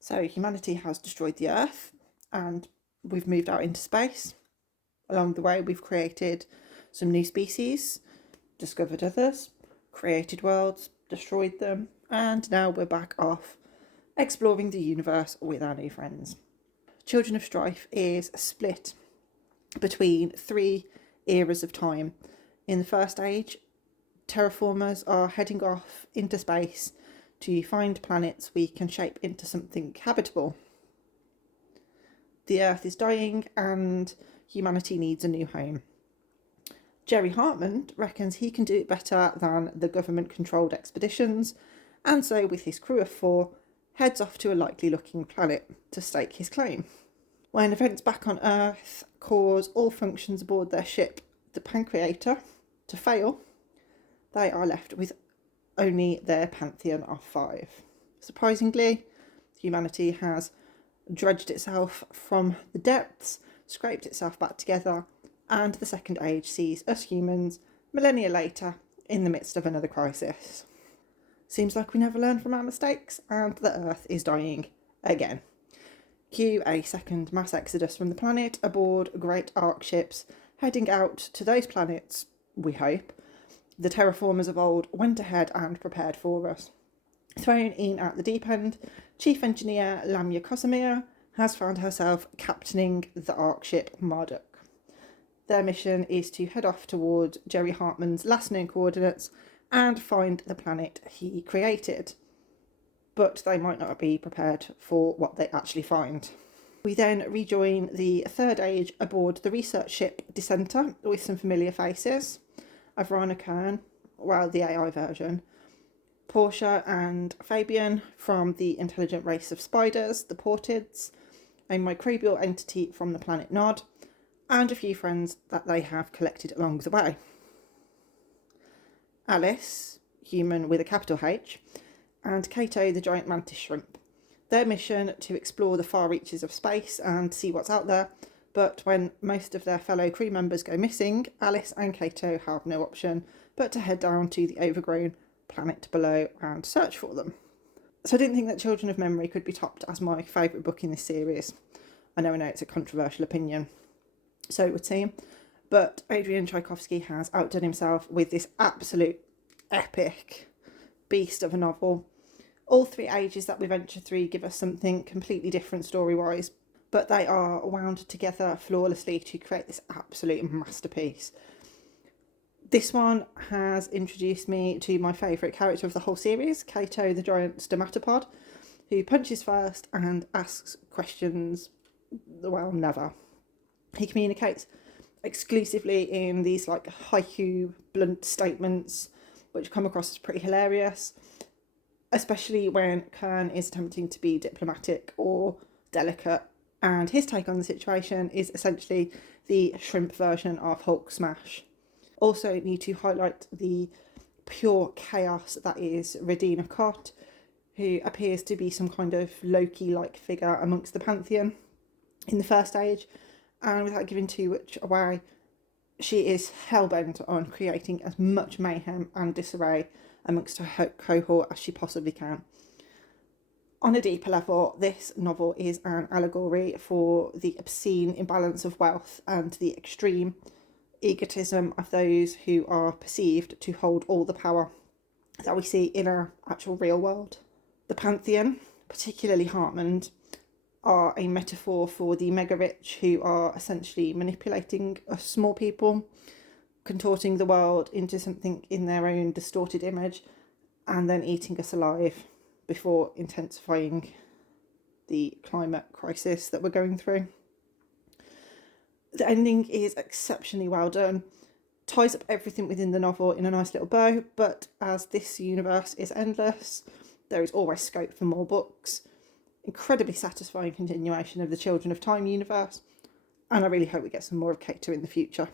So humanity has destroyed the Earth and we've moved out into space. Along the way, we've created some new species, discovered others, created worlds, destroyed them, and now we're back off exploring the universe with our new friends. Children of Strife is split between 3 eras of time. In the first age, terraformers are heading off into space to find planets we can shape into something habitable. The Earth is dying and humanity needs a new home. Jerry Hartman reckons he can do it better than the government-controlled expeditions, and so with his crew of 4, heads off to a likely-looking planet to stake his claim. When events back on Earth cause all functions aboard their ship, the Pancreator, to fail, they are left with only their pantheon of 5. Surprisingly, humanity has dredged itself from the depths, scraped itself back together, and the Second Age sees us humans, millennia later, in the midst of another crisis. Seems like we never learn from our mistakes, and the Earth is dying again. Cue a second mass exodus from the planet aboard great arc ships, heading out to those planets, we hope, the terraformers of old went ahead and prepared for us. Thrown in at the deep end, Chief Engineer Lamia Kosamir has found herself captaining the arc ship Marduk. Their mission is to head off towards Jerry Hartman's last known coordinates and find the planet he created. But they might not be prepared for what they actually find. We then rejoin the Third Age aboard the research ship Dissenter with some familiar faces. Avrana Kern, well, the AI version, Portia and Fabian from the intelligent race of spiders, the Portids, a microbial entity from the planet Nod, and a few friends that they have collected along the way. Alice, human with a capital H, and Cato, the giant mantis shrimp. Their mission to explore the far reaches of space and see what's out there, but when most of their fellow crew members go missing, Alice and Cato have no option but to head down to the overgrown planet below and search for them. So I didn't think that Children of Memory could be topped as my favourite book in this series. I know it's a controversial opinion, so it would seem, but Adrian Tchaikovsky has outdone himself with this absolute epic beast of a novel. All 3 ages that we venture through give us something completely different story-wise, but they are wound together flawlessly to create this absolute masterpiece. This one has introduced me to my favourite character of the whole series, Cato the giant stomatopod, who punches first and asks questions, well, never. He communicates exclusively in these haiku blunt statements, which come across as pretty hilarious, especially when Kern is attempting to be diplomatic or delicate, and his take on the situation is essentially the shrimp version of Hulk smash. Also need to highlight the pure chaos that is Redina Cott, who appears to be some kind of Loki-like figure amongst the Pantheon in the First Age, and without giving too much away, she is hell-bent on creating as much mayhem and disarray amongst her cohort as she possibly can. On a deeper level, this novel is an allegory for the obscene imbalance of wealth and the extreme egotism of those who are perceived to hold all the power that we see in our actual real world. The Pantheon, particularly Hartman, are a metaphor for the mega-rich who are essentially manipulating us small people, contorting the world into something in their own distorted image, and then eating us alive before intensifying the climate crisis that we're going through. The ending is exceptionally well done, ties up everything within the novel in a nice little bow, but as this universe is endless, there is always scope for more books. Incredibly satisfying continuation of the Children of Time universe, and I really hope we get some more of Cato in the future.